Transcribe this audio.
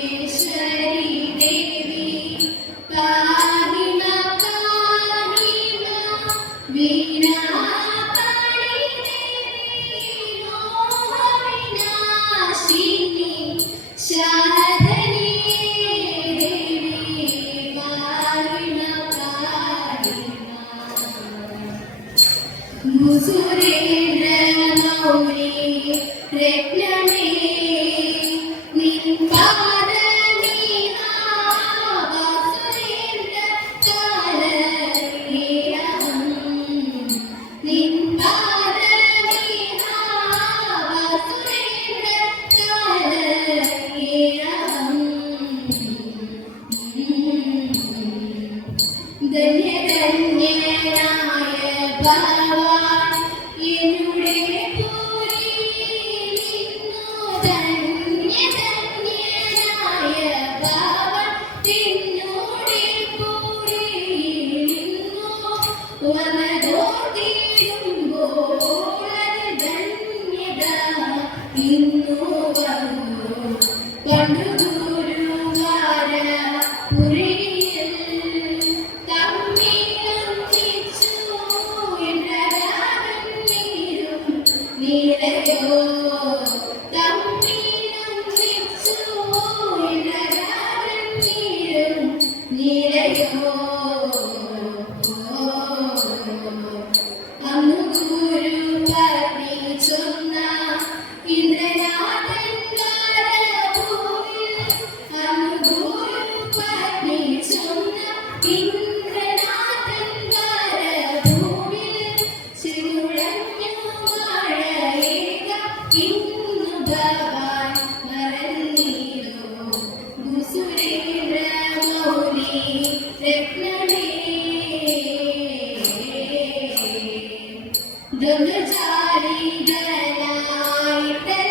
വിശ്വേശ്വരി ദേവി ധന്യധന്യനായ ഭഗവാൻ എന്നുടെ ബ്രഹ്മചാരികളായിട്ടല്ലോ